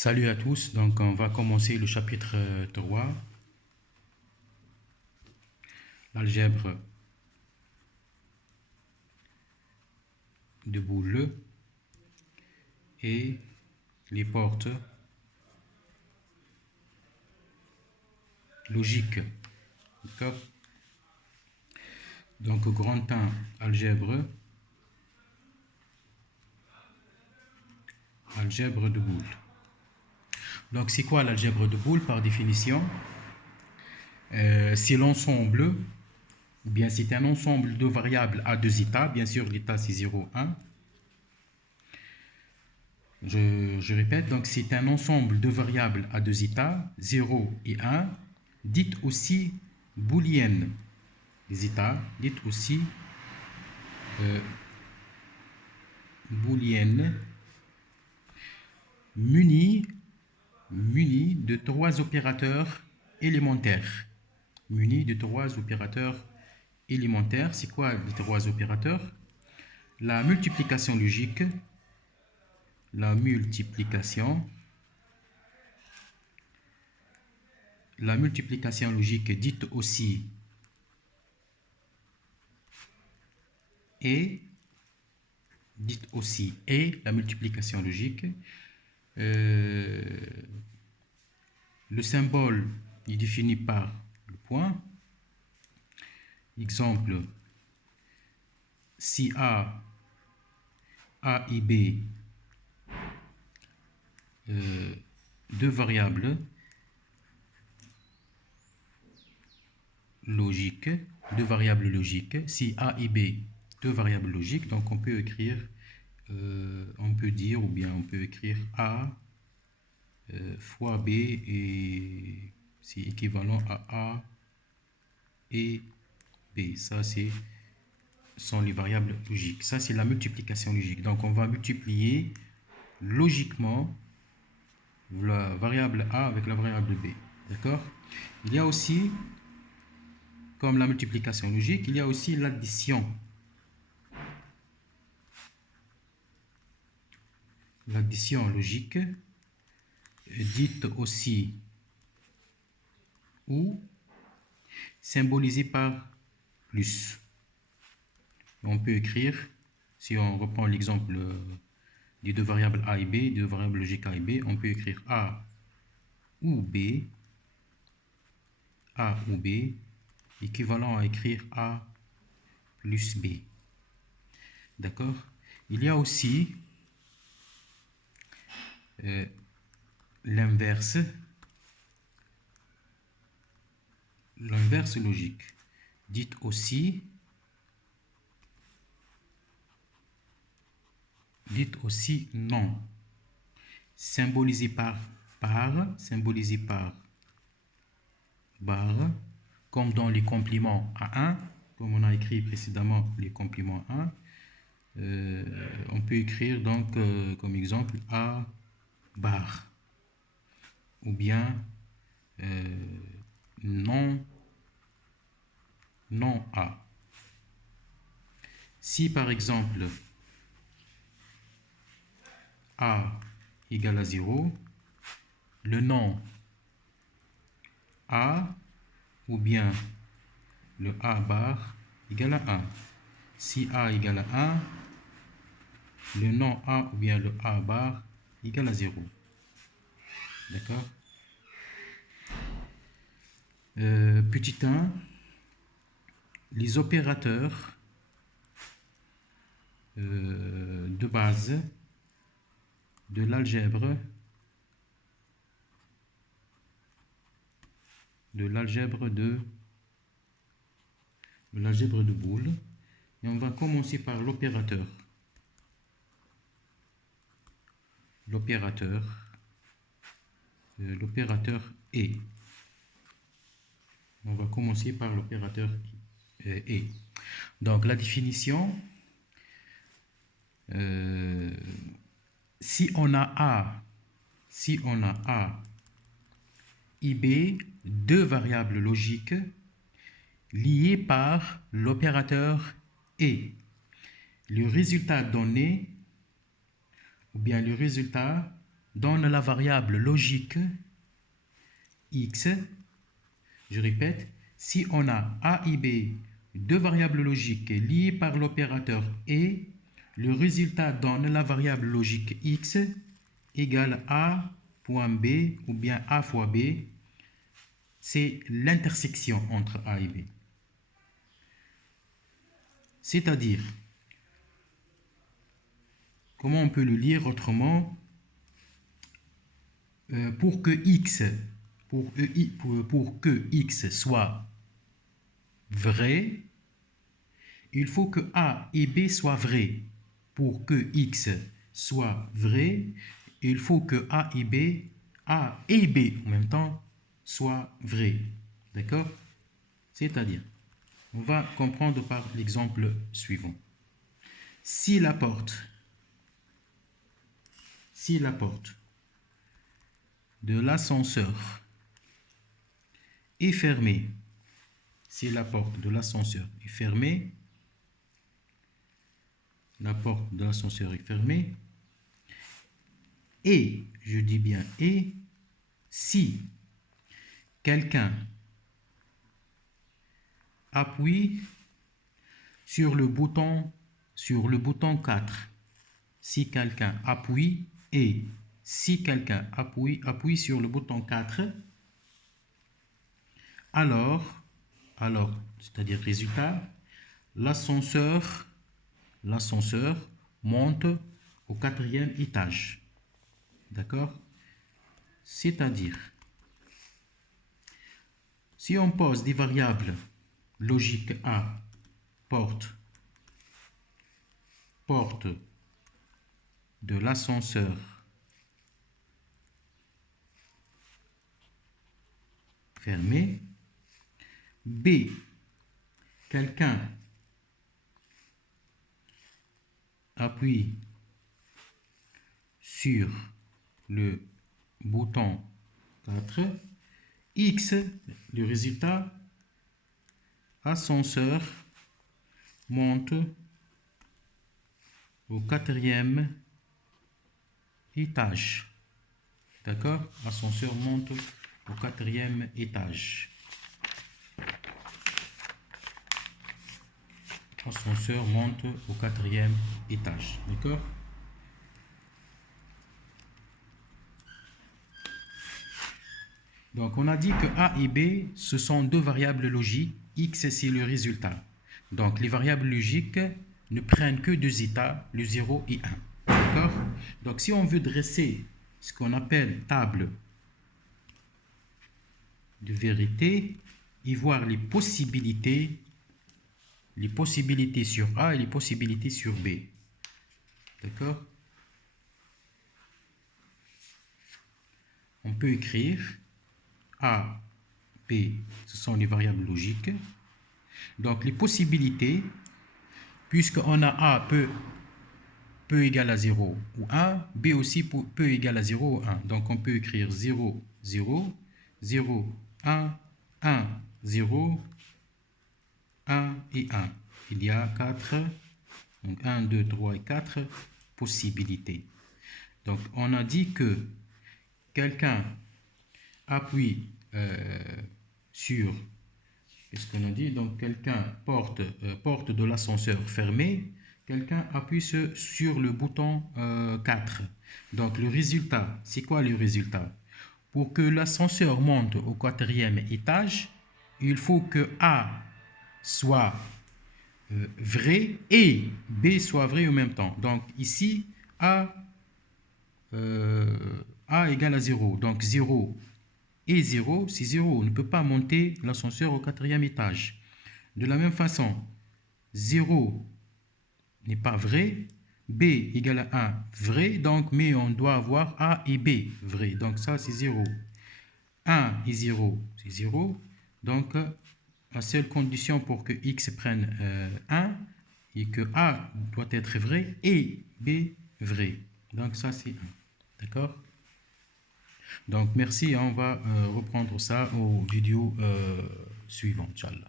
Salut à tous, donc on va commencer le chapitre 3, l'algèbre de Boole et les portes logiques. D'accord? Donc grand 1, algèbre de Boole. Donc c'est quoi l'algèbre de Boole par définition? C'est l'ensemble, ou bien c'est un ensemble de variables à deux états. Bien sûr, l'état c'est 0, 1. Je répète, donc c'est un ensemble de variables à deux états, 0 et 1, dites aussi booléennes. Les états, dites aussi booléennes, munies de trois opérateurs élémentaires. Munis de trois opérateurs élémentaires. C'est quoi les trois opérateurs? La multiplication logique, la multiplication logique dite aussi et la multiplication logique. Le symbole est défini par le point. Exemple, si A et B, deux variables logiques, si A et B, deux variables logiques, donc on peut écrire, on peut dire, ou bien on peut écrire A fois B, et c'est équivalent à A et B. Ça, sont les variables logiques. Ça, c'est la multiplication logique. Donc, on va multiplier logiquement la variable A avec la variable B. D'accord? Il y a aussi, comme la multiplication logique, il y a aussi l'addition. L'addition logique, dite aussi ou symbolisée par plus. On peut écrire, si on reprend l'exemple des deux variables A et B, deux variables logiques A et B, on peut écrire A ou B, équivalent à écrire A plus B. D'accord? Il y a aussi l'inverse logique, dite aussi non, symbolisée par barre, comme dans les compléments à 1, comme on a écrit précédemment les compléments 1. On peut écrire donc comme exemple A bar, ou bien non A. Si par exemple A égale à 0, le non A ou bien le A bar égale à 1. Si A égale à 1, le non A ou bien le A bar égale à 0. D'accord? Petit 1, les opérateurs de base de l'algèbre de Boole. Et on va commencer par l'opérateur. L'opérateur et. On va commencer par l'opérateur et. Donc la définition, si on a A et B, deux variables logiques liées par l'opérateur et, le résultat donné, ou bien le résultat donne la variable logique x. Je répète, si on a a et b, deux variables logiques liées par l'opérateur et, le résultat donne la variable logique x égale a point b ou bien a fois b. C'est l'intersection entre a et b. C'est-à-dire, comment on peut le lire autrement? Pour que x soit vrai, il faut que a et b soient vrais. Pour que x soit vrai, il faut que a et b en même temps soient vrais. D'accord? C'est-à-dire, on va comprendre par l'exemple suivant. Si la porte de l'ascenseur est fermée, si la porte de l'ascenseur est fermée, la porte de l'ascenseur est fermée, et, je dis bien et, si quelqu'un appuie sur le bouton 4, si quelqu'un appuie et si quelqu'un appuie sur le bouton 4, alors, c'est-à-dire résultat, l'ascenseur monte au 4e étage. D'accord? C'est-à-dire, si on pose des variables logiques A, porte de l'ascenseur fermé, B, quelqu'un appuie sur le bouton 4, X, le résultat, ascenseur monte au 4e étage. D'accord? Ascenseur monte au 4e étage. Ascenseur monte au 4e étage. D'accord? Donc, on a dit que A et B, ce sont deux variables logiques. X, c'est le résultat. Donc, les variables logiques ne prennent que deux états, le 0 et 1. D'accord? Donc, si on veut dresser ce qu'on appelle table de vérité et voir les possibilités sur A et les possibilités sur B. D'accord? On peut écrire A, B, ce sont les variables logiques. Donc, les possibilités, puisqu'on a A peut égal à 0 ou 1, B aussi peut égal à 0 ou 1. Donc, on peut écrire 0, 0, 0, 1, 1, 0, 1 et 1. Il y a 4, donc 1, 2, 3 et 4 possibilités. Donc, on a dit que quelqu'un appuie sur, qu'est-ce qu'on a dit? Donc, quelqu'un porte de l'ascenseur fermé, quelqu'un appuie sur le bouton 4. Donc, le résultat, c'est quoi le résultat? Pour que l'ascenseur monte au 4e étage, il faut que A soit vrai et B soit vrai en même temps. Donc, ici, A égale à 0. Donc, 0 et 0, c'est 0. On ne peut pas monter l'ascenseur au 4e étage. De la même façon, 0 n'est pas vrai. B égale à 1, vrai. Donc, mais on doit avoir A et B, vrai. Donc, ça, c'est 0. 1 et 0, c'est 0. Donc, la seule condition pour que X prenne 1 et que A doit être vrai et B vrai. Donc, ça, c'est 1. D'accord? Donc, merci. On va reprendre ça aux vidéos suivantes, Inch'Allah.